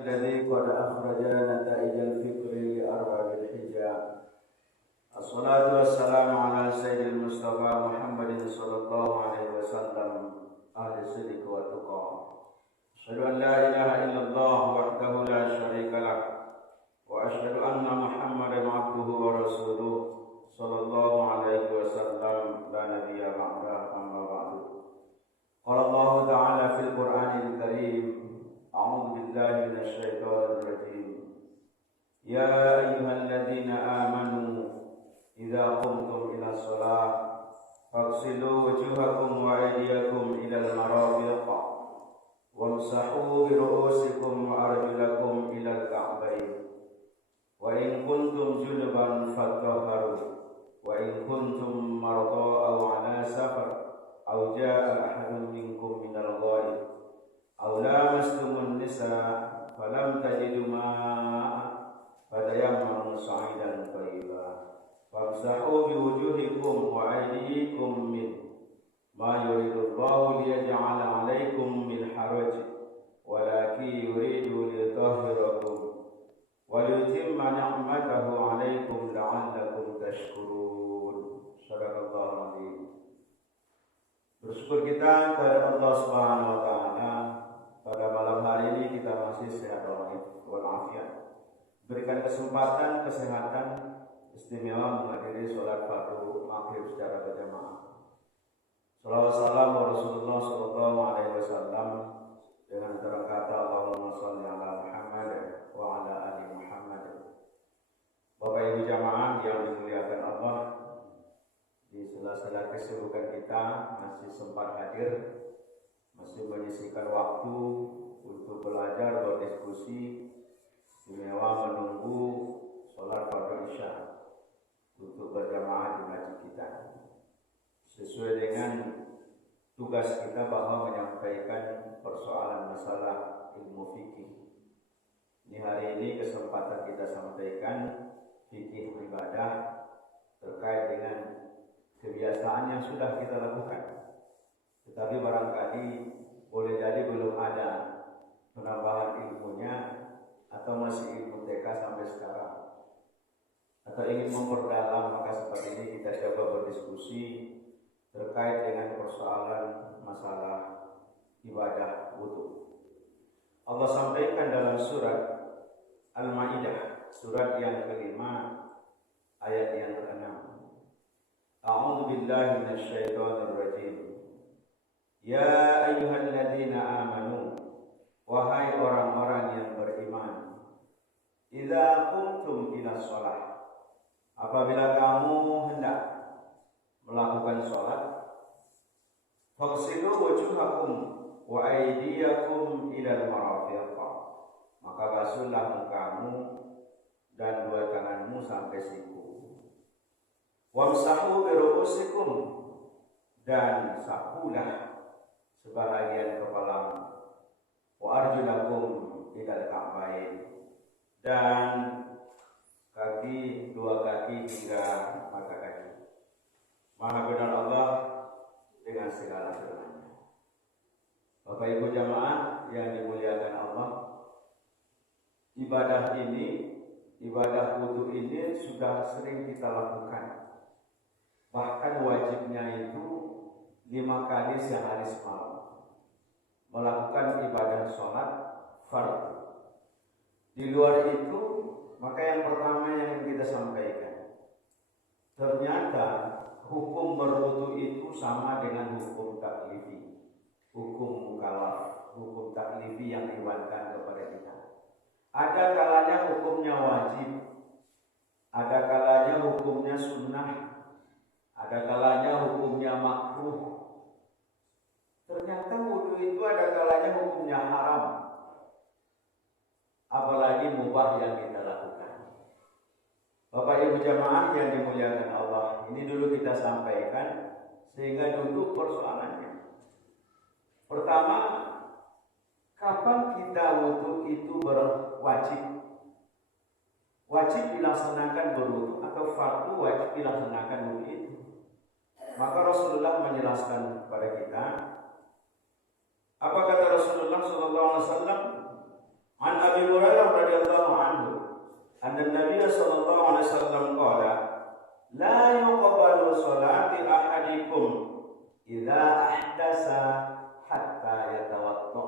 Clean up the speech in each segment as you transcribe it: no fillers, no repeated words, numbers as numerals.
الذي قد أخرج نتائج الفكر لأرباب الحجاب. الصلاة والسلام على سيد المصطفى محمد صلى الله عليه وسلم أهل الصدق والتقى. أشهد أن لا إله إلا الله وحده لا شريك له وأشهد أن محمدا عبده ورسوله صلى الله عليه وسلم لا نبي بعده أما بعد. قال الله تعالى في القرآن الكريم: أعوذ بالله من الشيطان الرجيم. يا أيها الذين آمنوا إذا قمتم إلى الصلاة فاغسلوا وجوهكم وأيديكم إلى المرافق وامسحوا برؤوسكم وأرجلكم إلى الكعبين وإن كنتم جنبا فاطهروا وإن كنتم مرضى أو على سفر أو جاء أحد منكم من الغائط أو لامستم النساء فلم تجدوا ماء فتيمموا صعيدا طيبا فامسحوا بوجوهكم وأيديكم منه ما يريد الله ليجعل عليكم من حرج ولكن يريد ليطهركم ويتم نعمته عليكم لعلكم تشكرون. Sadaqallahul azim. Bersyukur kita kepada Allah Subhanahu wa taala pada malam hari ini kita masih sehat walafiat. Berikan kesempatan kesehatan istimewa menghadiri sholat fardu maghrib secara berjamaah. Shalawat salam Rasulullah sallallahu alaihi wasallam dengan kata Allahumma shalli ala Muhammad wa ala ali Muhammad. Bapak Ibu jamaah yang dimuliakan Allah, di sela-sela kesibukan kita masih sempat hadir, masih menyisihkan waktu untuk belajar, berdiskusi, istimewa menunggu sholat fardu isya untuk berjamaah di masjid kita. Sesuai dengan tugas kita bahwa menyampaikan persoalan masalah ilmu fikih. Ini hari ini kesempatan kita sampaikan fikih ibadah terkait dengan kebiasaan yang sudah kita lakukan, tetapi barangkali boleh jadi belum ada penambahan ilmunya atau masih ilmu TK sampai sekarang, atau ingin memperdalam, maka seperti ini kita coba berdiskusi terkait dengan persoalan masalah ibadah wudu. Allah sampaikan dalam surat Al-Maidah, surat yang kelima, ayat yang ke-6. A'udzu billahi minasyaitonir rajim. Ya ayyuhalladzina amanu, wahai orang-orang yang beriman, idza qumtum ila shalah, apabila kamu hendak melakukan salat, faghsilu wujuhakum wa aydiyakum ila al-marafiq, maka basuhlah mukamu dan dua tanganmu sampai siku. Wamsahu bi ru'usikum, dan sapulah sebahagian kepalamu. Wa arjulakum ila al-ka'bayn, dan kaki, dua kaki hingga mata kaki. Maha benar Allah dengan segala firman-Nya. Bapak Ibu jamaah yang dimuliakan Allah, ibadah ini, ibadah wudu ini sudah sering kita lakukan. Bahkan wajibnya itu 5 kali sehari semalam melakukan ibadah sholat fardu. Di luar itu, maka yang pertama yang kita sampaikan, ternyata hukum berwudu itu sama dengan hukum taklifi, hukum mukallaf, hukum taklifi yang dibebankan kepada kita. Ada kalanya hukumnya wajib, ada kalanya hukumnya sunnah, ada kalanya hukumnya makruh. Ternyata wudu itu ada kalanya hukumnya haram, apalagi mubah yang kita lakukan. Bapak Ibu jamaah yang dimuliakan Allah, ini dulu kita sampaikan sehingga duduk persoalannya. Pertama, kapan kita wudu itu berwajib? Wajib dilaksanakan berwudu atau fardu wajib dilaksanakan wudu itu? Maka Rasulullah menjelaskan kepada kita. Apa kata Rasulullah sallallahu alaihi wasallam? An Abi Abi Hurairah radhiyallahu anhu, anna Nabiy sallallahu alaihi wasallam qala, la yuqbalu salati ahadikum idza ahdasa hatta yatawadda.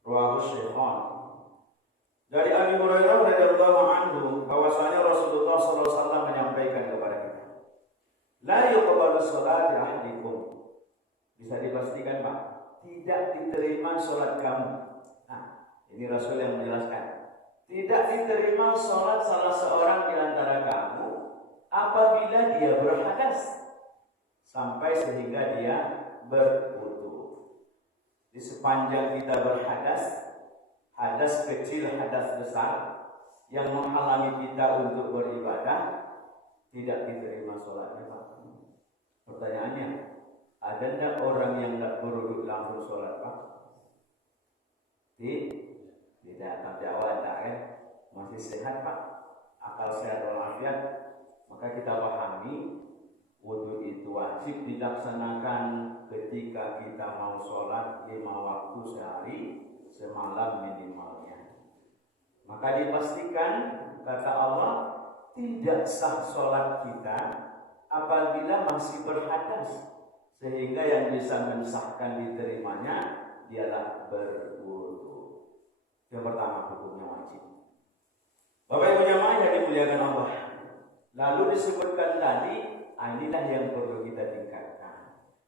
Rawahu Shaykhan. Dari Abi Hurairah radhiyallahu anhu bahwasanya Rasulullah sallallahu alaihi wasallam menyampaikan kepada kita, la yuqbalu salati ahadikum. Bisa dipastikan Pak, tidak diterima salat kamu. Nah, ini Rasul yang menjelaskan. Tidak diterima salat salah seorang di antara kamu apabila dia berhadas sampai sehingga dia berwudu. Di sepanjang kita berhadas, hadas kecil, hadas besar yang menghalangi kita untuk beribadah, tidak diterima salatnya Pak. Pertanyaannya, ada enggak orang yang enggak berwudu langsung salat Pak? Tidak, tapi awal enggak kan? Masih sehat Pak, akal sehat walafiat. Maka kita pahami wudu itu wajib dilaksanakan ketika kita mau sholat 5 waktu sehari, semalam minimalnya. Maka dipastikan kata Allah tidak sah sholat kita apabila masih berhadas, sehingga yang bisa mensahkan diterimanya dialah berwudu. Yang pertama, hukumnya wajib. Bapak Ibu jamaah yang dimuliakan Allah, lalu disebutkan tadi, inilah yang perlu kita tingkatkan.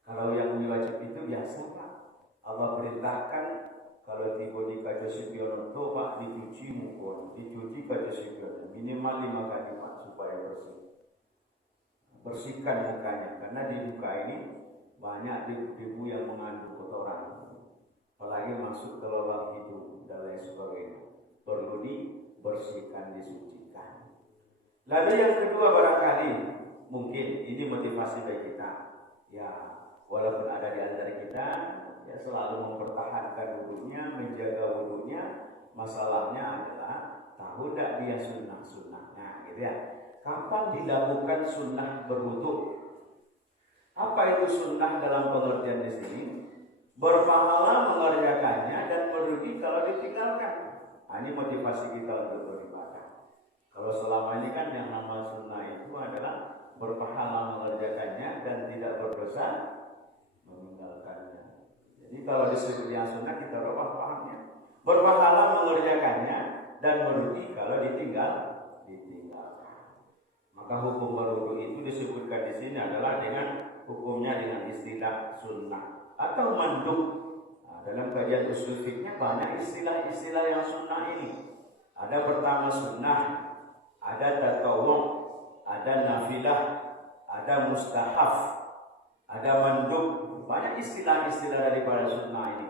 Kalau yang wajib itu biasa Pak. Allah perintahkan kalau tiba di kaca sepiono itu Pak, dicuci muka, dicuci kaca sepiono minimal 5 kali Pak supaya bersih. Bersihkan mukanya, karena di muka ini banyak debu-debu yang mengandung kotoran, apalagi masuk ke lubang hidung dan lain sebagainya. Perlu dibersihkan, disucikan. Lalu yang kedua, barangkali mungkin ini motivasi bagi kita. Ya, walaupun ada di antara kita ya selalu mempertahankan wudunya, menjaga wudunya, masalahnya adalah tahu tak dia sunnah-sunnah. Nah, gitu ya. Kapan dilakukan sunnah berwudu? Apa itu sunnah dalam pengertian di sini? Berpahala mengerjakannya dan merugi kalau ditinggalkan. Nah, ini motivasi kita untuk beribadah. Kalau selama ini kan yang nama sunnah itu adalah berpahala mengerjakannya dan tidak berdosa meninggalkannya. Jadi kalau disebut yang sunnah kita rubah pahamnya. Berpahala mengerjakannya dan merugi kalau ditinggalkan. Maka hukum berwudu itu disebutkan di sini adalah dengan hukumnya dengan istilah sunnah atau mandub. Nah, dalam kajian usul fikih banyak istilah-istilah yang sunnah ini. Ada pertama sunnah, ada tatawwu', ada nafilah, ada mustahaf, ada mandub. Banyak istilah-istilah daripada sunnah ini.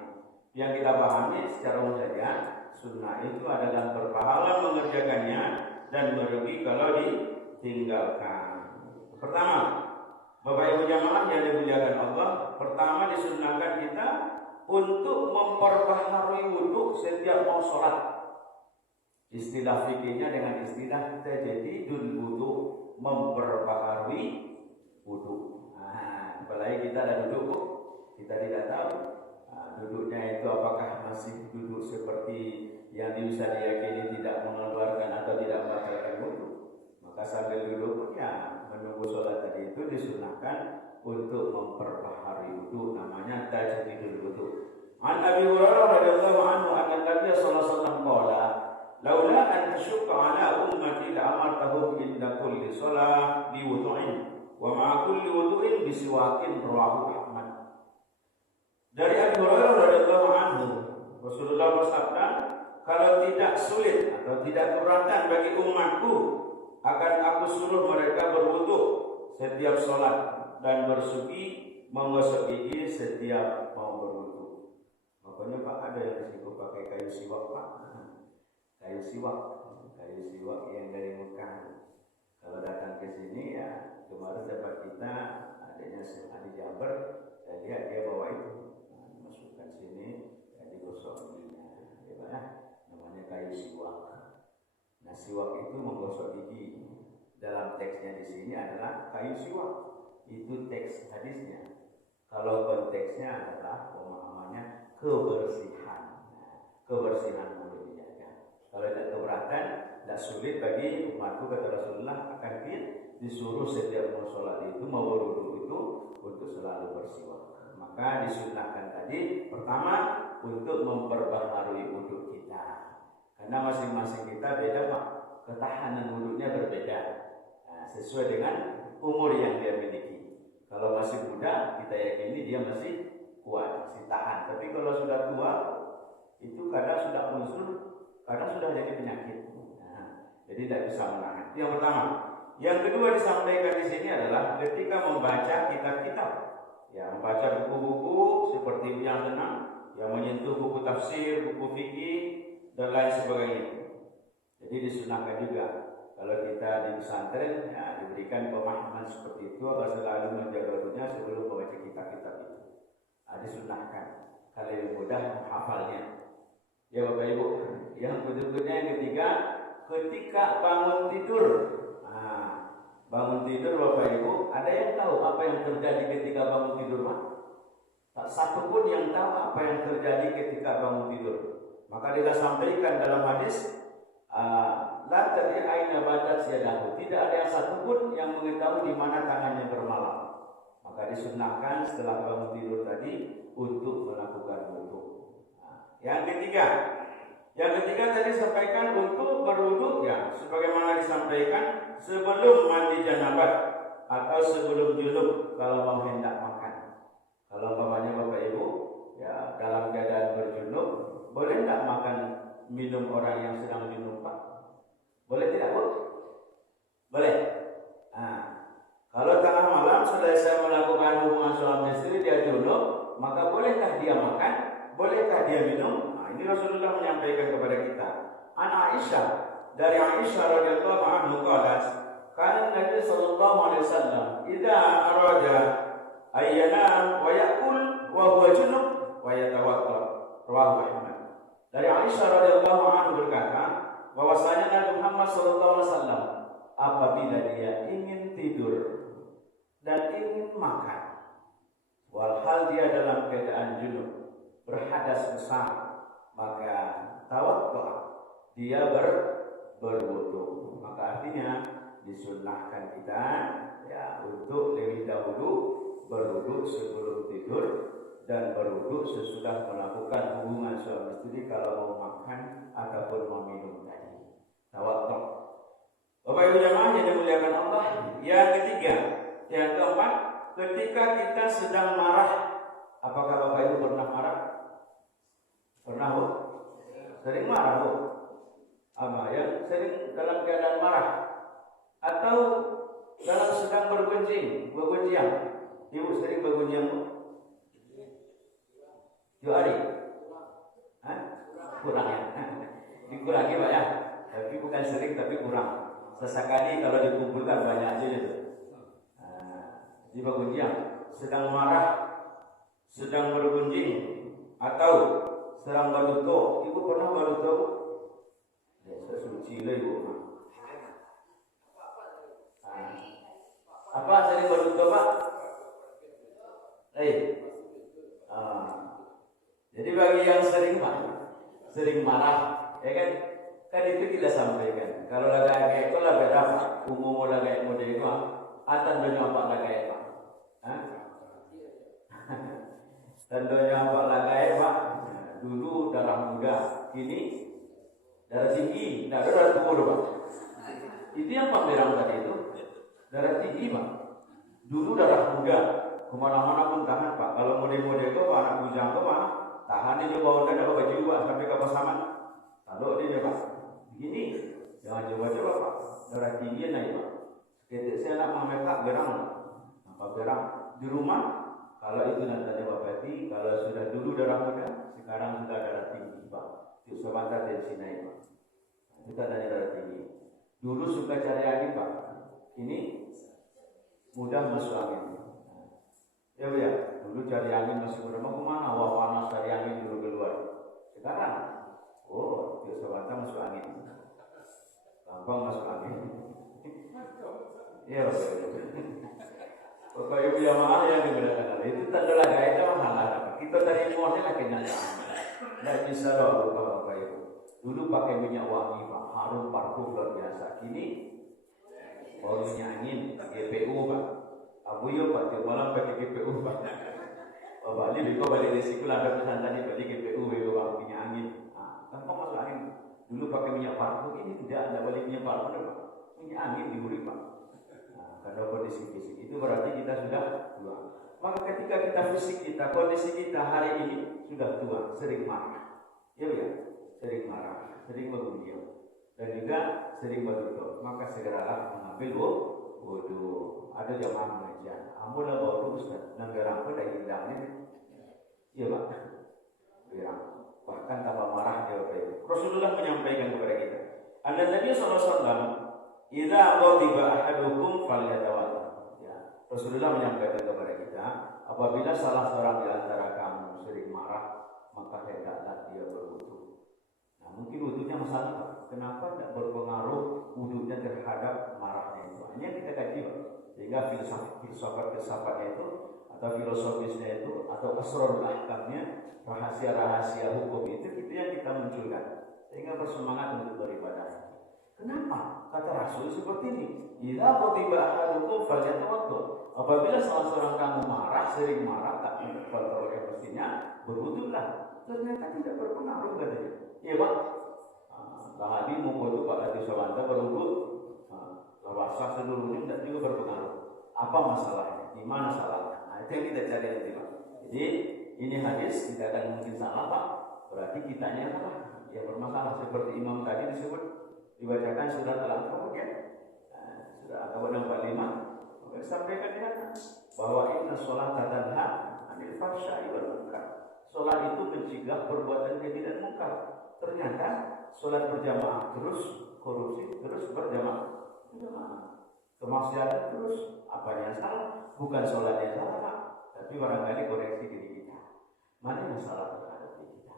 Yang kita pahami secara umum saja, sunnah itu adalah berpahala mengerjakannya dan merugi kalau ditinggalkan. Pertama, Bapak Ibu jamaah yang dimuliakan Allah, pertama disunnahkan kita untuk memperbaharui wudu setiap mau sholat. Istilah fikihnya dengan istilah tajdidul wudu, memperbaharui wudu. Nah, apalagi kita ada duduk, kita tidak tahu duduknya itu apakah masih duduk seperti yang bisa diyakini tidak mengeluarkan atau tidak membatalkan wudu. Maka sambil duduk ya menunggu sholat tadi itu disunahkan untuk memperbaharui wudu, namanya tajdidul wudu. An Abi Hurairah radhiyallahu anhu anna Nabiy sallallahu alaihi wasallam qala, laula an ashqa ala ummati la amartahum inda kulli shalah bi wudu'in wa ma'a kulli wudu'in bi siwakin, rawahu Ahmad. Dari Abi Hurairah radhiyallahu anhu, Rasulullah bersabda, kalau tidak sulit atau tidak keberatan bagi umatku, akan aku suruh mereka berwudu setiap sholat dan menggosok gigi setiap mau berwudu. Makanya Pak ada yang disitu pakai kayu siwak Pak, kayu siwak yang dari Mekah. Kalau datang ke sini ya kemarin dapat kita adanya di Jabar, saya lihat dia bawa itu, masukkan sini ya digosok giginya, ya, namanya kayu siwak. Nah, siwak itu menggosok gigi. Dalam teksnya di sini adalah kayu siwak. Itu teks hadisnya. Kalau konteksnya adalah pemahamannya kebersihan. Nah, kebersihan mulutnya. tidak sulit bagi umatku kata Rasulullah akan disuruh setiap mau sholat itu mau berwudu itu untuk selalu bersiwak. Maka disunahkan tadi pertama untuk memperbaharui wudu kita. Karena masing-masing kita beda Pak, ketahanan wudunya berbeda. Nah, sesuai dengan umur yang dia miliki. Kalau masih muda kita yakini dia masih kuat, masih tahan. Tapi kalau sudah tua itu kadang sudah muncul, kadang sudah jadi penyakit. Nah, jadi tidak bisa menahan. Itu yang pertama. Yang kedua disampaikan di sini adalah ketika membaca kitab-kitab, ya membaca buku-buku seperti yang senang, yang menyentuh buku tafsir, buku fikih dan lain sebagainya. Jadi disunahkan juga kalau kita di pesantren ya, diberikan pemahaman seperti itu agar selalu menjaga wudunya sebelum membaca kitab-kitab itu. Disunahkan kalau yang mudah menghafalnya. Ya Bapak Ibu, yang berikutnya yang ketiga, ketika bangun tidur. Bangun tidur Bapak Ibu, ada yang tahu apa yang terjadi ketika bangun tidur? Tak satu pun yang tahu apa yang terjadi ketika bangun tidur. Maka dia sampaikan dalam hadis, la tadri aina batat yadahu. Tidak ada yang satu pun yang mengetahui di mana tangannya bermalam. Maka disunahkan setelah bangun tidur tadi untuk melakukan wudu. Yang ketiga tadi sampaikan untuk berwudu ya, sebagaimana disampaikan sebelum mandi janabah atau sebelum junub kalau mau hendak makan. Kalau umpamanya Bapak Ibu ya dalam keadaan berjunub, boleh tidak makan minum orang yang sedang junub Pak? Boleh tidak Bu? Boleh. Kalau tengah malam selesai melakukan hubungan suami istri dia junub, maka bolehkah dia makan? Bolehkah dia minum? Ini Rasulullah menyampaikan kepada kita. An Aisyah, dari Aisyah radhiyallahu anha qalat, kana Nabi sallallahu alaihi wasallam idza arada ayyana wa yaqul wa huwa junub wa yatawadda. Rawahu Ahmad. Dari Aisyah radhiyallahu anha berkata, bahwasanya Nabi Muhammad sallallahu alaihi wasallam apabila dia ingin tidur dan ingin makan, walhal dia dalam keadaan junub, berhadas besar, maka tawaddu, dia berwudu. Maka artinya disunnahkan kita ya untuk lebih dahulu berwudu sebelum tidur dan berwudu sesudah melakukan hubungan suami istri kalau mau makan ataupun mau minum tadi. Tawaddu. Bapak Ibu jemaah yang dimuliakan Allah. Yang ketiga, yang keempat, ketika kita sedang marah. Apakah Bapak Ibu pernah marah? Pernah Bu? Sering marah Bu? Apa ya? Sering dalam keadaan marah atau dalam sedang bergunjing, bergunjing. Ibu sering bergunjing Bu? Hari? Kurang ya? Dikurangi Pak ya? Tapi bukan sering tapi kurang. Sesekali kalau dikumpulkan banyak aja itu. Di bergunjing, sedang marah, sedang bergunjing atau sedang baluto. Ibu pernah baluto? Ya, saya suci lah Ibu. Apa sering baluto Pak? Jadi bagi yang sering Pak, sering marah, ya kan itu kita sampaikan. Kalau lagi kayak itu lah beda Pak. Umum lagi model itu, atan banyak Pak lagi Pak. Tentunya Pak lagi Pak. Dulu darah muda, kini darah tinggi, darah tua Pak. Itu yang Pak bilang tadi itu, darah tinggi Pak. Dulu darah muda, kemana-mana pun tahan Pak. Kalau model-model itu Pak, anak bujang itu Pak, tahan ini bawa dan baju Pak sampai ke pasaman. Kalau ini Pak, begini, jangan coba-coba Pak. Darah tinggi naik Pak. Ketika saya nak memetak berang, apa berang di rumah. Kalau itu nanti Bapak Eti, kalau sudah dulu darah muda, sekarang sudah darah tinggi Pak. Itu sebentar tensi naik Pak. Kita ada darah tinggi. Dulu suka cari angin Pak. Ini mudah masuk angin. Ya Bu ya, dulu cari angin masih mudah. Mau kemana? Wah panas cari angin dulu keluar. Sekarang, itu sebentar masuk angin. Gampang masuk angin. Iya Bapak Ibu jamaah yang dimuliakan Allah, itu tanda laga itu mahal apa? Kita dari muahnya lagi nanya, tidak bisa loh Bapak Ibu. Dulu pakai minyak wangi Pak, harum parfum luar biasa. Kini minyak angin, GPU Pak. Abu yo Pak, tiap malam pakai GPU Pak. Balik beko balik desi kula ada pesan tadi balik GPU beko Pak, minyak angin. Tanpa masuk angin. Dulu pakai minyak parfum, ini tidak balik minyak parfum Pak. Minyak angin diberi Pak. Karena kondisi fisik itu berarti kita sudah tua. Maka ketika kita fisik kita, kondisi kita hari ini sudah tua, sering marah. Ya, sering marah, sering mengunjau, dan juga sering berdoa. Maka segeralah mengambil wudu. Ada jamaah mengajar. Ampun baru Ustaz, nanggarang pun dah hilangnya. Iya Pak. Hilang. Bahkan tambah marah dia Pak. Rasulullah menyampaikan kepada kita. Anda Nabi SAW, idza ghadiba ahadukum falyatawadda. Ya, Rasulullah menyampaikan kepada kita, apabila salah seorang di antara kamu sering marah, maka hendaklah dia berwudu. Nah, mungkin wudunya masalah. Kenapa tidak berpengaruh wudunya terhadap marahnya itu? Hanya kita kaji Pak. Sehingga filsafat-filsafatnya itu atau filosofisnya itu atau asrarul ahkamnya, rahasia-rahasia hukum itu yang kita munculkan sehingga bersemangat untuk beribadah. Kenapa? Kata Rasul seperti ini. Idza qutiba ahadukum falyatawadda. Apabila salah seorang kamu marah, sering marah, tak kontrol emosinya, berwudulah. Ternyata tidak berpengaruh katanya. Iya Pak. Lahadi mengkudu Pak Adi Sawanta berwudu. Bahasa seluruhnya tidak juga berpengaruh. Apa masalahnya? Di mana salahnya? Nah, itu yang kita cari nanti Pak. Jadi ini hadis tidak akan mungkin salah Pak. Berarti kitanya apa? Yang bermasalah seperti Imam tadi disebut dibacakan surat Al-Ankabut ya. Surat Al-Ankabut 45. Maka sampaikan di sana bahwa inna sholata tanha 'anil fahsya'i wal munkar. Salat itu mencegah perbuatan keji dan munkar. Ternyata salat berjamaah terus korupsi terus berjamaah. Kemaksiatan terus, apa yang salah? Bukan sholat yang salah Pak, tapi barangkali koreksi diri kita. Mana yang salah terhadap diri kita?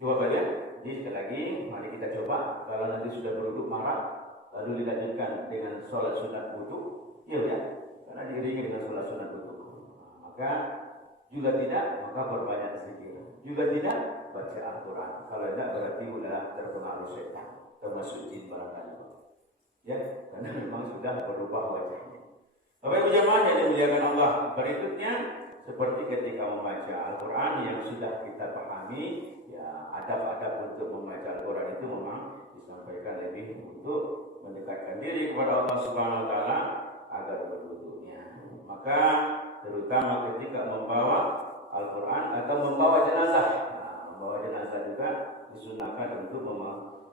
Coba kalian, jadi sekali lagi, mari kita coba. Kalau nanti sudah berwudu marah, lalu dilanjutkan dengan sholat sunat wudu, ya, karena diiringi dengan sholat sunat wudu. Maka juga tidak, maka berbanyak zikir. Juga tidak, baca Al-Quran. Kalau tidak berarti sudah terpengaruh setan, termasuk jin barangkali. Ya, karena memang sudah berubah wajahnya. Bapak Ibu jemaah yang dimuliakan Allah, berikutnya seperti ketika membaca Al-Quran yang sudah kita pahami, ya adab-adab untuk membaca Al-Quran itu memang disampaikan lebih untuk mendekatkan diri kepada Allah Subhanahu Wa Taala agar berwudunya. Maka terutama ketika membawa Al-Quran atau membawa jenazah, membawa jenazah juga disunahkan untuk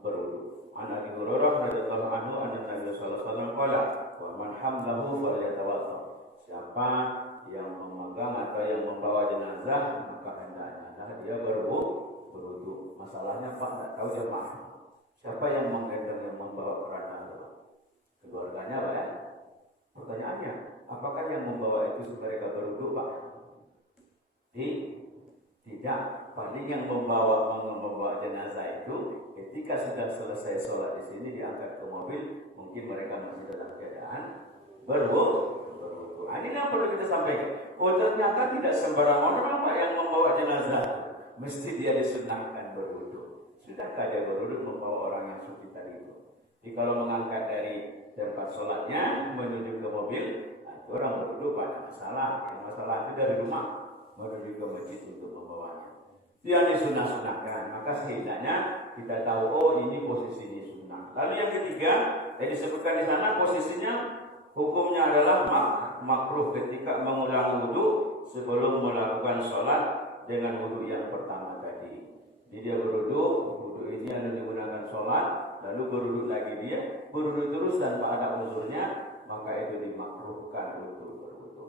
berwudu. An Abi Hurairah radhiyallahu anhu anna Nabi sallallahu alaihi wasallam qala wa man hamlahu falyatawadda. Siapa yang memegang atau yang membawa jenazah maka hendaknya dia berwudu. Masalahnya Pak enggak tahu jemaah. Siapa yang menggendong yang membawa kerana keluarganya Pak ya? Pertanyaannya, apakah yang membawa itu mereka berwudu Pak? Tidak. Paling yang membawa jenazah itu ketika sudah selesai sholat di sini diangkat ke mobil, mungkin mereka masih dalam keadaan berwudu. Ini yang perlu kita sampaikan. Oh ternyata tidak sembarang orang Pak yang membawa jenazah, mesti dia disunahkan berwudu. Sudahkah dia berwudu membawa orang yang suci tadi itu? Jadi kalau mengangkat dari tempat sholatnya menuju ke mobil, itu orang berwudu pada masalah. Yang masalah itu dari rumah menuju ke masjid untuk membawanya. Yang disunah-sunahkan, maka setidaknya kita tahu oh ini posisinya sunnah. Lalu yang ketiga, yang disebutkan di sana posisinya hukumnya adalah makruh ketika mengulang wudu sebelum melakukan sholat dengan wudu yang pertama tadi. Jadi dia wudu ini ada digunakan sholat, lalu berwudu lagi dia berwudu terus tanpa ada uzurnya, maka itu dimakruhkan untuk berwudu.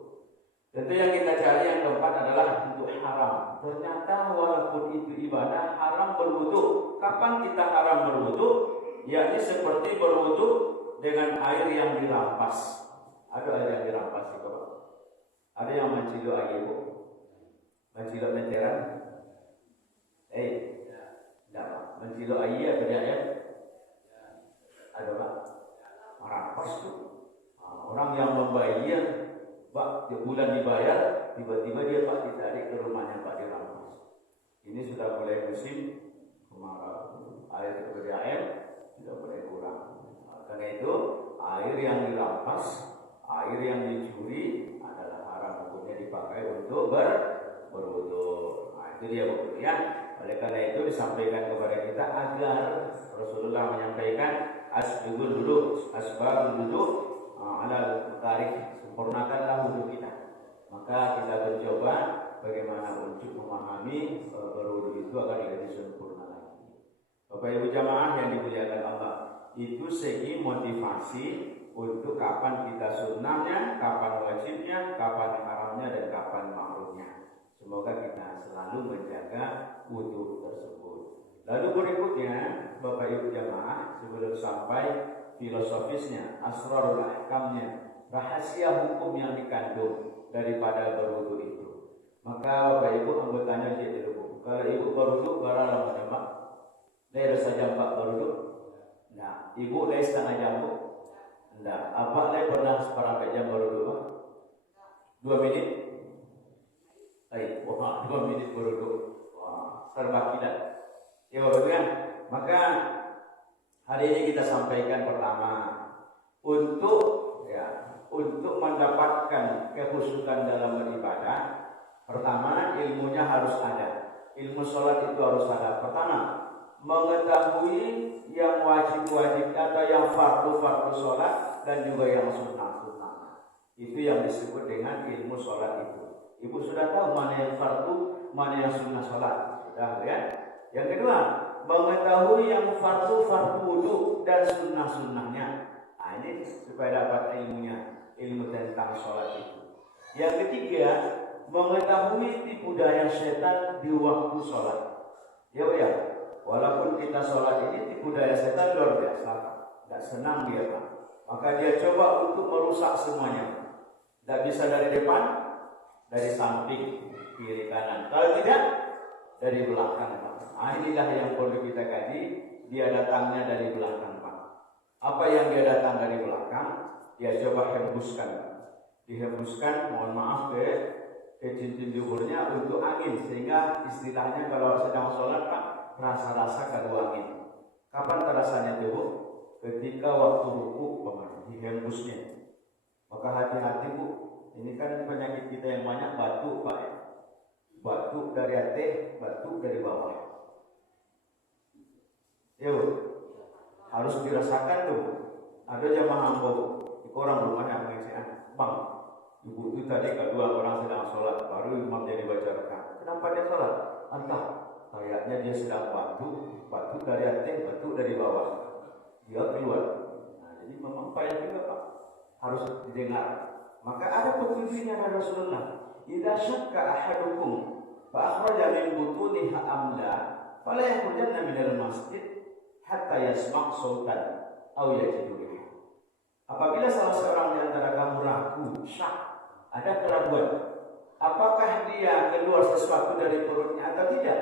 Tentu yang kita cari yang keempat adalah untuk haram. Ternyata walaupun itu ibadah haram berwudu. Kapan kita haram berwudu? Yakni seperti berwudu dengan air yang dirampas. Ada air yang dirampas itu Pak. Ada yang mencilo air Bu. Mencilo meteran. Tidak Pak. Mencilo air apa dia ya? Ada Pak. Merampas itu. Orang yang membayar Pak, tiap bulan dibayar, tiba-tiba dia Pak ditarik ke rumahnya Pak dirampas. Ini sudah mulai musim kemarau, air seperti air tidak boleh kurang. Karena itu air yang dirampas, air yang dicuri adalah haram hukumnya dipakai untuk berwudu. Nah, itu dia buku ya. Oleh karena itu disampaikan kepada kita agar Rasulullah menyampaikan asbagul dulu ala tarikh, sempurnakanlah wudu kita. Maka kita mencoba bagaimana untuk memahami berwudu itu agar lebih sempurna lagi. Bapak Ibu jamaah yang dimuliakan Allah, itu segi motivasi untuk kapan kita sunnahnya, kapan wajibnya, kapan haramnya, dan kapan makruhnya. Semoga kita selalu menjaga wudu tersebut. Lalu berikutnya, Bapak Ibu jamaah, sebelum sampai filosofisnya, asrarul ahkamnya, rahasia hukum yang dikandung daripada berwudu itu. Maka Bapak Ibu anggotanya jadi dulu. Kalau Ibu berwudu berapa lama Pak? Dari saja Pak berwudu. Nah, Ibu dari setengah jam Bu? Enggak. Apa le pernah seperempat jam berwudu Pak? 2 menit? Baik, 2 menit berwudu. Wah, serba kilat. Ya Bapak Ibu. Maka hari ini kita sampaikan pertama untuk mendapatkan kekhusyukan dalam beribadah. Pertama, ilmunya harus ada. Ilmu sholat itu harus ada. Pertama, mengetahui yang wajib-wajib atau yang fardu-fardu sholat dan juga yang sunnah-sunnah. Itu yang disebut dengan ilmu sholat itu. Ibu sudah tahu mana yang fardu, mana yang sunnah sholat. Sudah ya. Yang kedua, mengetahui yang fardu wudu dan sunnah-sunnahnya. Nah, ini supaya dapat ilmunya, ilmu tentang sholat itu. Yang ketiga, mengetahui tipu daya setan di waktu sholat. Ya, walaupun kita sholat ini tipu daya setan luar biasa, tidak senang dia Pak. Maka dia coba untuk merusak semuanya. Tidak bisa dari depan, dari samping, kiri kanan. Kalau tidak, dari belakang Pak. Nah, inilah yang perlu kita kaji. Dia datangnya dari belakang Pak. Apa yang dia datang dari belakang, dia coba hembuskan. Dihembuskan, mohon maaf ke cincin juburnya untuk angin, sehingga istilahnya kalau sedang sholat Pak, rasa-rasa kadu angin. Kapan terasanya itu Bu? Ketika waktu ruku dihembusnya. Maka hati-hati Bu, ini kan penyakit kita yang banyak batuk Pak ya. Batuk dari atas, batuk dari bawah. Yuk, harus dirasakan tuh. Ada jamaah hamba Bu, orang rumahnya mengisian, Bang, ibu itu tadi kedua orang sedang sholat, baru imam jadi baca rakaat. Kenapa dia sholat? Entah, kayaknya dia sedang batuk dari atas, batuk dari bawah. Dia keluar. Nah, jadi memang payah juga Pak, harus didengar. Maka ada petunjuknya dari Rasulullah. Idza syakka ahadukum fa akhraja min butuniha amla fala yakhrujanna minal masjid hatta yasma' sautan aw yajidu riha. Apabila salah seorang di antara kamu ragu, syak, ada keraguan, apakah dia keluar sesuatu dari perutnya atau tidak?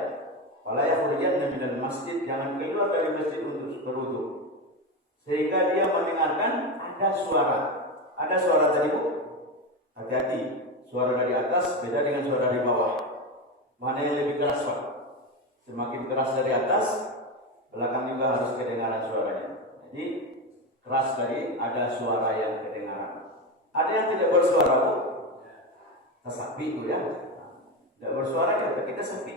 Fala yakhrujanna minal masjid, jangan keluar dari masjid untuk berwudu. Sehingga dia mendengarkan ada suara. Ada suara tadi Bu? Hati-hati, suara dari atas beda dengan suara dari bawah. Mana yang lebih keras Pak? Semakin keras dari atas, belakang juga harus kedengaran suaranya. Jadi keras tadi ada suara yang kedengaran. Ada yang tidak bersuara Bu? Sesapi itu ya. Tidak bersuara ya, kita sepi.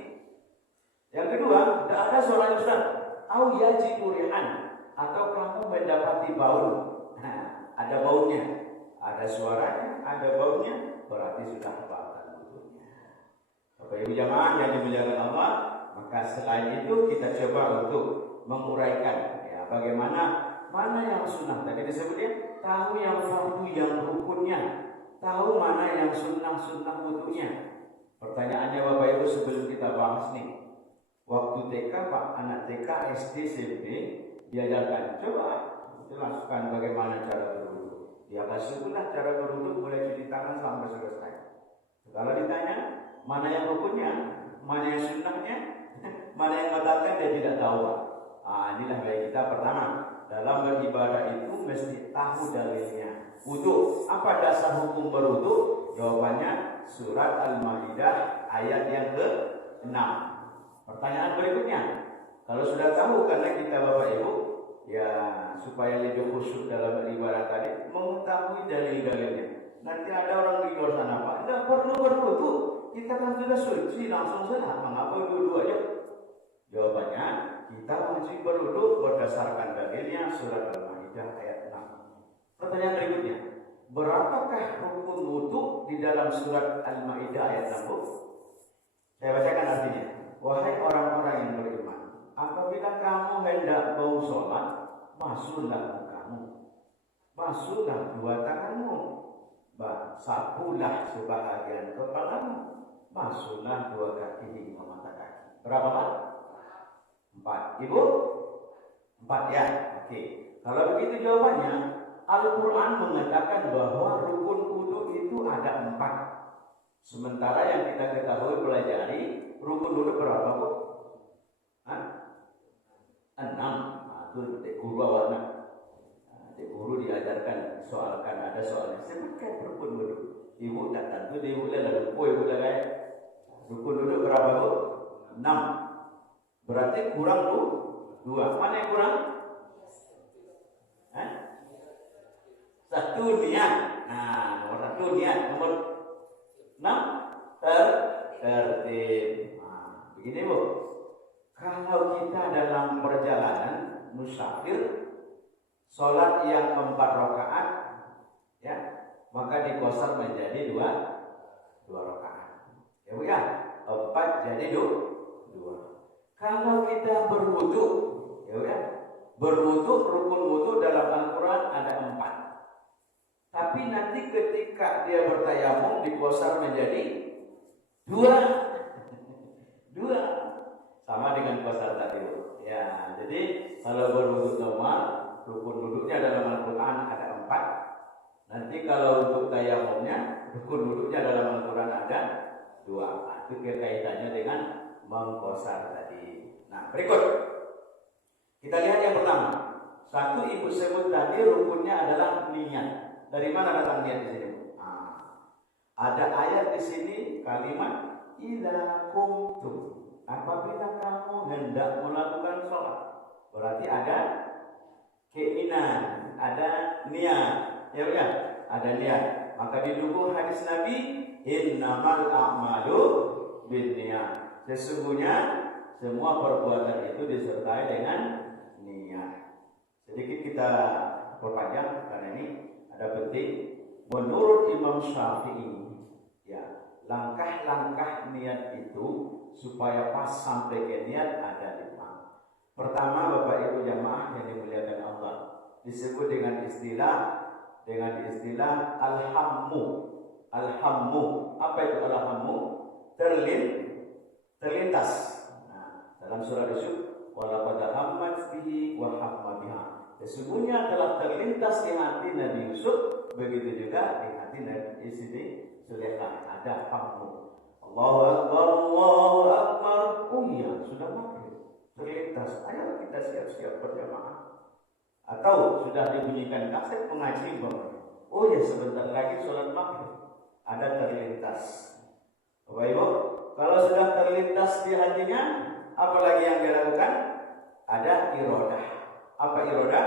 Yang kedua, tidak ada suara yang Ustaz. Au yajidu rihan, atau kamu mendapati bau. Nah, ada baunya. Ada suaranya, ada baunya, berarti sudah batal wudunya. Bapak Ibu jamaah yang dimuliakan Allah, maka selain itu kita coba untuk menguraikan ya, bagaimana mana yang sunnah tadi disebutnya, tahu yang fardu yang rukunnya, tahu mana yang sunnah wudunya. Pertanyaannya Bapak Ibu sebelum kita bahas nih, waktu TK Pak, anak TK, SD, SMP diajarkan, coba jelaskan bagaimana cara berwudu. Ya kasihlah cara berwudu mulai cuci tangan sampai selesai. Kalau ditanya mana yang rukunnya, mana yang sunnahnya, mana yang batalkan, dia tidak tahu. Inilah gaya kita pertama dalam beribadah itu mesti tahu dalilnya. Wudu, apa dasar hukum berwudu? Jawabannya surat Al-Maidah ayat yang ke-6. Pertanyaan berikutnya, Kalau sudah tahu, karena kita Bapak Ibu, ya supaya lebih khusyuk dalam ibadah tadi, mengetahui dalil-dalilnya. Nanti ada orang di luar sana, Pak, tidak perlu berwudu, kita kan sudah suci, langsung saja, mengapa wudu aja? Jawabannya, kita wajib berwudu berdasarkan dalilnya surat Al-Maidah ayat 6. Pertanyaan berikutnya, berapakah rukun wudu di dalam surat Al-Maidah ayat 6? Saya bacakan artinya. Wahai orang-orang yang beriman, apabila kamu hendak mau sholat, basuhlah mukamu, basuhlah dua tanganmu, sapulah sebahagian kepalamu, basuhlah dua kaki hingga mata kaki. Berapa Pak? 4. Ibu? 4 ya? Oke. Kalau begitu jawabannya, Al-Quran mengatakan bahwa rukun wudu itu ada 4. Sementara yang kita ketahui pelajari, rukun wudu berapa Bu? 6. Nah, itu dek guru awalnya. Dek guru diajarkan soalkan ada soalnya. Sebutkan rukun wudu. Ibu tak tentu dia boleh lalu ibu dah kan. Rukun wudu berapa Bu? 6. Berarti kurang Bu 2. Mana yang kurang? 1 niat. Nah, nomor 1 niat, nomor 6 tertib. Nah, begini Bu. Kalau kita dalam perjalanan musafir, sholat yang 4 rakaat, ya, maka dikosar menjadi 2 rakaat. Ya Bu ya, 4 jadi 2. Kalau kita berwudu, ya Bu ya, berwudu, rukun wudu dalam Al-Quran ada 4. Tapi nanti ketika dia bertayamum dikosar menjadi 2. Sama dengan kosar tadi. Ya, jadi kalau berwudu normal, rukun wuduknya dalam Al-Quran ada 4. Nanti kalau untuk tayamumnya, rukun wuduknya dalam Al-Quran ada 2. Nah, itu kaitannya dengan mengkosar tadi. Nah, berikut kita lihat yang pertama. 1 ibu sebut tadi rukunnya adalah niat. Dari mana datang niat di sini? Ada ayat di sini kalimat idza qumtum. Apabila kamu hendak melakukan sholat, berarti ada keinginan, ada niat, ya ya, ada niat. Maka didukung hadis Nabi, innamal a'malu binniyat. Sesungguhnya semua perbuatan itu disertai dengan niat. Sedikit kita perpanjang karena ini ada penting. Menurut Imam Syafi'i, ya, langkah-langkah niat itu supaya pas sampai ke niat ada 5. Pertama, Bapak Ibu jamaah yang dimuliakan Allah, disebut dengan istilah al-hammu. Al-hammu, apa itu al-hammu? Terlintas. Nah, dalam surah Yusuf, walaqad hammat bihi wa hamma biha. Sesungguhnya telah terlintas di hati Nabi Yusuf, begitu juga di hati Nabi Siti Zulaikha. Ada hammu. Allahu Akbar, Allahu Akbar. Oh iya, sudah maghrib. Terlintas. Ayo kita siap-siap berjamaah. Atau sudah dibunyikan kaset pengaji bahwa oh ya sebentar lagi sholat maghrib. Ada terlintas. Bapak Ibu, kalau sudah terlintas di hatinya, apa lagi yang dilakukan? Ada irodah. Apa irodah?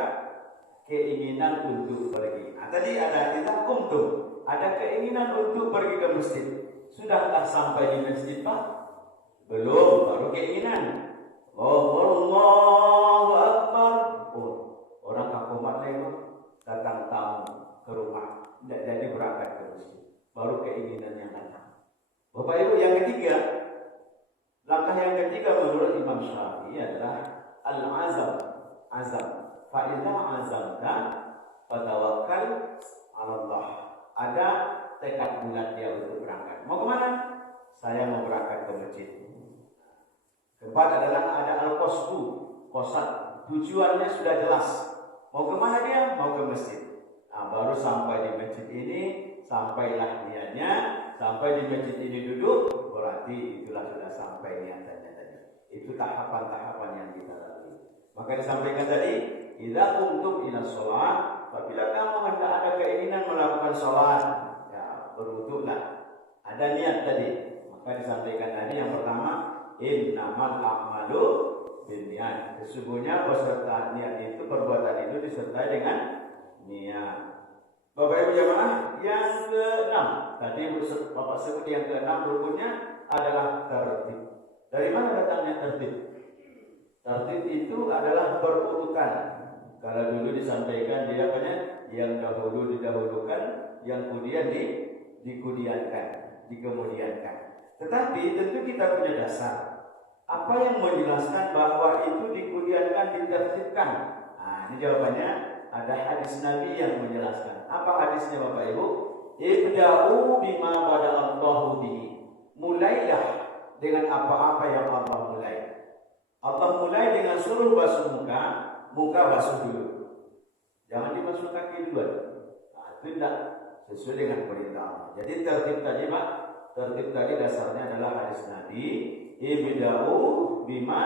Keinginan untuk pergi. Nah, tadi ada idza qumtum, ada keinginan untuk pergi ke masjid. Sudahkah sampai di masjid Pak? Belum, baru keinginan. Allahu Akbar. Oh, orang kakomat itu datang tamu ke rumah, tidak jadi berangkat ke masjid. Baru keinginan yang datang. Bapak Ibu, yang ketiga, langkah yang ketiga menurut Imam Syafi'i adalah al-azam. Azam. Fa'idha azamta fatawakkal 'ala Allah. Ada tekad bulat dia untuk berangkat. Mau kemana? Saya mau berangkat ke masjid. Keempat adalah ada al-qasdu, qasad. Tujuannya sudah jelas. Mau kemana dia? Mau ke masjid. Nah, baru sampai di masjid ini, sampailah niatnya. Sampai di masjid ini duduk, berarti itulah sudah sampai niatannya tadi. Itu tahapan-tahapan yang kita lalui. Maka disampaikan tadi, idza qumtum ila shalah, apabila kamu hendak ada keinginan melakukan salat, ya berwuduklah. Ada niat tadi. Maka disampaikan tadi yang pertama, innamal a'malu binniat. Sesungguhnya peserta niat itu, perbuatan itu disertai dengan niat. Bapak Ibu jamaah, yang keenam, tadi Bapak sebut yang keenam rukunnya adalah tertib. Dari mana datangnya tertib? Tertib itu adalah berurutan. Kalau dulu disampaikan dia yang dahulu didahulukan, yang kemudian dikemudiankan. Tetapi tentu kita punya dasar. Apa yang menjelaskan bahwa itu dikemudiankan, ditertibkan? Nah, ini jawabannya ada hadis Nabi yang menjelaskan. Apa hadisnya Bapak Ibu? Ibda'u bima bada'allahu bihi. Mulailah dengan apa-apa yang Allah mulai. Allah mulai dengan suruh basuh muka basuh dulu. Jangan dibasuh kaki dulu. Nah, itu tidak sesuai dengan perintah Allah. Jadi tertib tadi Pak, tertib tadi dasarnya adalah hadis Nabi. Ibda'u bima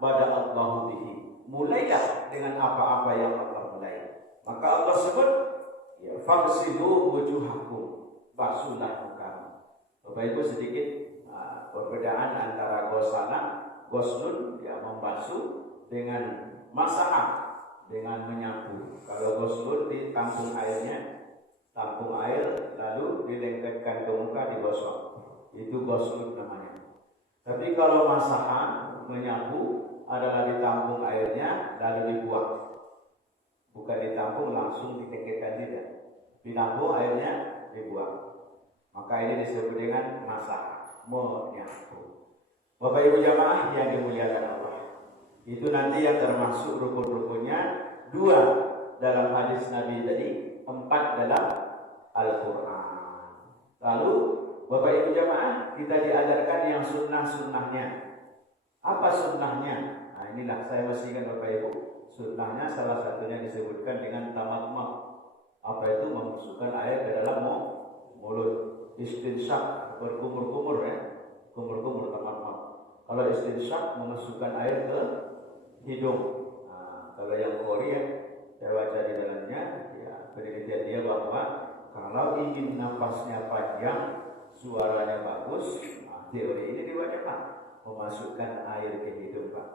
bada'allahu bihi. Mulailah dengan apa-apa yang Allah mulai. Maka Allah sebut, ya fagsilu wujuhakum, basuhlah mukamu. Bapak Ibu sedikit perbedaan antara ghuslun ya membasuh dengan masah dengan menyapu. Kalau ghuslun ditampung airnya, tampung air lalu dilengketkan ke muka digosok. Itu ghuslun namanya. Tapi kalau masah menyapu adalah ditampung airnya lalu dibuang. Bukan ditampung langsung dikeketkan, tidak. Ditampung airnya dibuang. Maka ini disebut dengan masah, menyapu. Bapak Ibu jamaah yang dimuliakan Allah, itu nanti yang termasuk rukun-rukunnya 2 dalam hadis Nabi tadi, 4 dalam Al-Quran. Lalu Bapak Ibu jamaah, kita diajarkan yang sunnah-sunnahnya. Apa sunnahnya? Nah inilah saya mestikan Bapak Ibu. Sunnahnya salah satunya disebutkan dengan tamatmah. Apa itu? Memasukkan air ke dalam mulut. Istinsyak, berkumur-kumur ya. Kumur-kumur tamatmah. Kalau istinsyak memasukkan air ke hidung. Nah, kalau yang Korea saya baca di dalamnya ya, penelitian dia bahwa kalau ingin nafasnya panjang, suaranya bagus, nah, teori ini diwajibkan memasukkan air ke hidung Pak.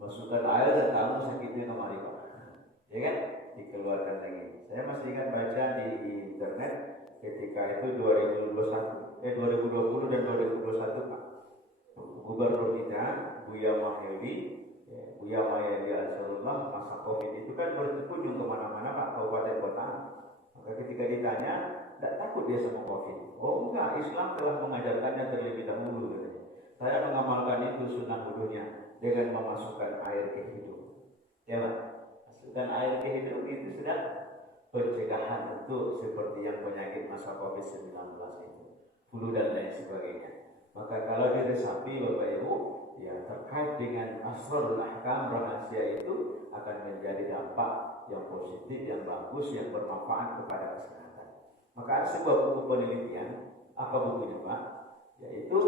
Masukkan air dan kamu sakitnya kemari Pak. Ya kan? Dikeluarkan lagi. Saya masih ingat baca di internet ketika itu 2020 dan 2021 Pak. Gubernur kita Buya Maheli Ansarullah masa Covid itu kan berkunjung kemana-mana Pak, kabupaten kota. Maka ketika ditanya, tidak takut dia sama Covid. Oh enggak, Islam telah mengajarkannya terlebih dahulu. Saya mengamalkan itu sunnah wudunya dengan memasukkan air ke hidung. Ya Pak, masukkan air ke hidung itu sudah pencegahan untuk seperti yang penyakit masa Covid-19 itu, flu dan lain sebagainya. Maka kalau diresapi Bapak Ibu, ya terkait dengan asrarul ahkam, rahasia itu akan menjadi dampak yang positif, yang bagus, yang bermanfaat kepada kesehatan. Maka ada sebuah buku penelitian, apa bukunya Pak? Yaitu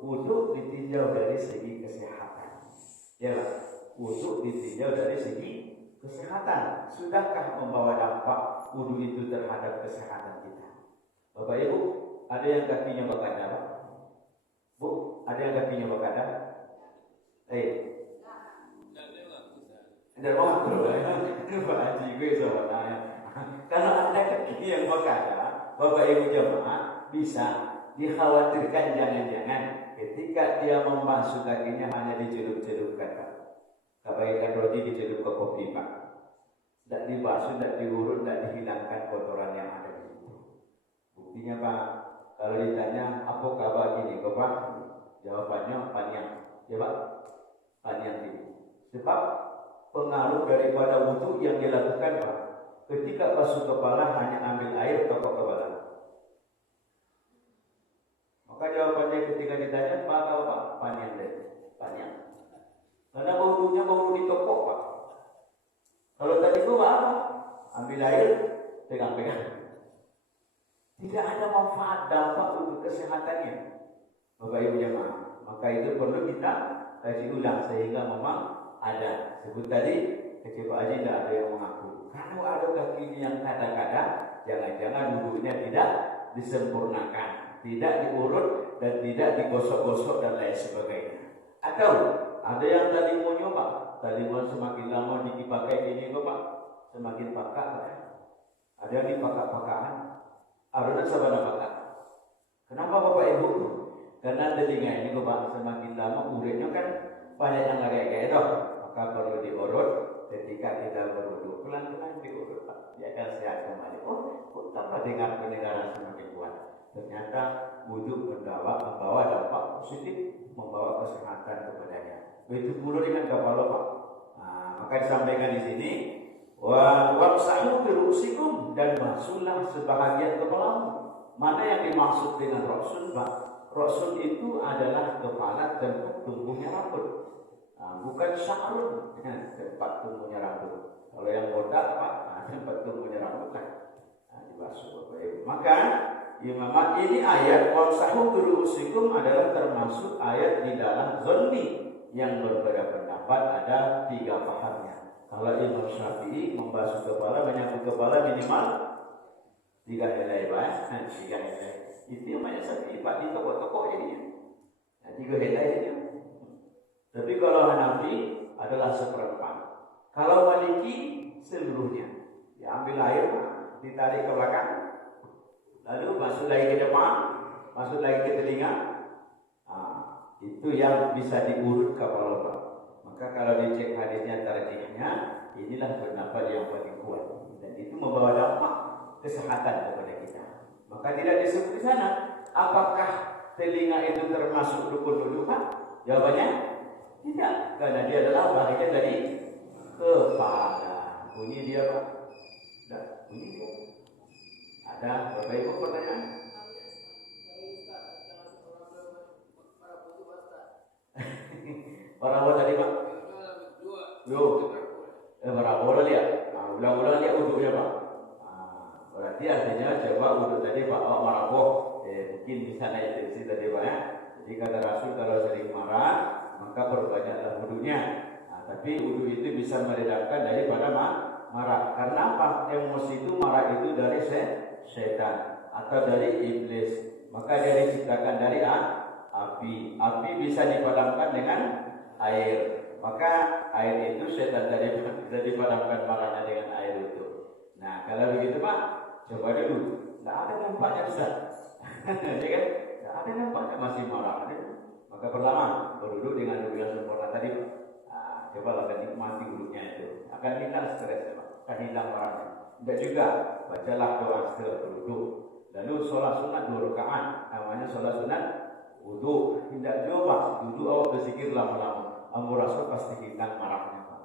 wudu ditinjau dari segi kesehatan. Ya, wudu ditinjau dari segi kesehatan. Sudahkah membawa dampak wudu itu terhadap kesehatan kita? Bapak Ibu, ada yang kakinya berkaca Pak? Bu, ada yang kakinya berkaca? Tidak mau Pak Haji gue soalnya. Kalau ada kaki yang berkaca, Bapak Ibu jemaah bisa dikhawatirkan jangan-jangan ketika dia membasuh kakinya hanya dicelup-celupkan Pak. Kebaikan roti dicelup ke kopi Pak. Tidak dibasuh, tidak diurut, tidak dihilangkan kotoran yang ada di situ. Buktinya Pak, kalau ditanya apa kabar gini Pak, jawabannya panjang. Ya Pak, panjang ini. Sebab pengaruh daripada wudu yang dilakukan Pak, ketika basuh kepala hanya ambil air tokok kepala. Maka jawabannya ketika ditanya Pak, apa? Panjang deh, panjang. Karena wudunya wudu di tokok Pak. Kalau tadi itu apa? Ambil air, pegang-pegang. Tidak ada manfaat dampak untuk kesehatannya, Bapak Ibu jemaah. Maka itu perlu kita kaji ulang sehingga memang ada. Sebut tadi kecil Pak Haji tidak ada yang mengaku. Kalau ada kaki yang kadang-kadang, jangan-jangan wudunya tidak disempurnakan, tidak diurut dan tidak digosok-gosok dan lain sebagainya. Atau Ada yang tali monyo Pak, tali monyo semakin lama dipakai ini kok Pak, semakin pakak Pak. Ada yang dipakai-pakakan. Aruna sabana pakak. Kenapa Bapak Ibu? Karena telinga ini kok Pak, semakin lama urinnya kan banyak yang kayak toh. Maka perlu diurut ketika kita berwudu. Pelan-pelan diurut Pak. Dia akan sehat kembali. Oh, kok tanpa dengar pendengaran semakin kuat. Ternyata wudu membawa dampak positif, membawa kesehatan kepadanya. Begitu pula dengan kepala Pak. Nah, maka disampaikan di sini wamsahu bi ru'usikum, dan basuhlah sebahagian kepalamu. Mana yang dimaksud dengan roksun Pak? Roksun itu adalah kepala tempat tumbuhnya rambut. Nah, bukan sya'run, tempat tumbuhnya rambut. Kalau yang botak Pak, tempat tumbuhnya rambut kan. Nah, dibasuh Bapak Ibu. Maka ini ayat wamsahu bi ru'usikum adalah termasuk ayat di dalam zonni yang berbeda pendapat, ada 3 pahamnya. Kalau Imam Syafi'i membasuh kepala, menyangkut kepala minimal 3 helai Pak, 3 helai. Itu yang banyak Syafi'i Pak di toko-toko jadinya. 3 helai itu. Tapi kalau Hanafi adalah 1/4. Kalau Maliki seluruhnya. Diambil air, ditarik ke belakang, lalu masuk lagi ke depan, masuk lagi ke telinga. Itu yang bisa diurut kepala Pak. Maka kalau dicek hadisnya tarjihnya, inilah pendapat yang paling kuat. Dan itu membawa dampak kesehatan kepada kita. Maka tidak disebut di sana apakah telinga itu termasuk rukun Pak? Jawabannya tidak, karena dia adalah bagian dari kepala. Bunyi dia Pak. Dah, bunyi dia. Ada Bapak Ibu pertanyaan? Para buat tadi Pak? Para bola lihat. Ulang-ulang lihat uduknya Pak. Berarti artinya coba uduk tadi Pak, maraboh. Mungkin bisa naik tensi tadi Pak ya. Jadi kata Rasul kalau sering marah, maka perbanyaklah wudhunya. Tapi wudhu itu bisa meredakan daripada marah. Karena apa? Emosi itu, marah itu dari setan atau dari iblis. Maka dia diciptakan dari api. Api bisa dipadamkan dengan air. Maka air itu setan tadi bisa dipadamkan marahnya dengan air itu. Nah kalau begitu Pak, coba dulu. Tidak ada nampaknya Ustaz. Ya kan? Tidak ada nampaknya masih marah. Maka pertama berduduk dengan duduk yang sempurna tadi Pak. Coba akan nikmati duduknya itu. Akan hilang stres Pak. Akan hilang marahnya. Dan juga bacalah doa setelah berduduk. Lalu sholat sunat 2 rakaat. Namanya sholat sunat wudu. Tidak coba duduk awak berzikir lama-lama. Amur Rasul pasti hilang marahnya Pak.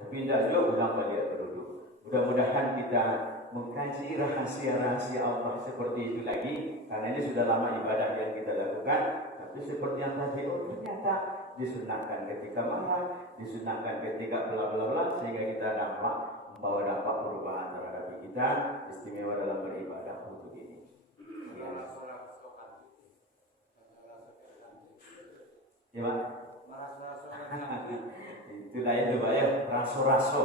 Tapi tidak juga ulang balik berduduk. Mudah-mudahan kita mengkaji rahasia-rahasia Allah seperti itu lagi. Karena ini sudah lama ibadah yang kita lakukan. Tapi seperti yang tadi, ternyata disunahkan ketika marah, disunahkan ketika bla bla bla, sehingga kita dapat membawa dampak perubahan terhadap kita, istimewa dalam beribadah untuk ini. Ya, ya Pak. Itulah itu Pak ya, raso-raso.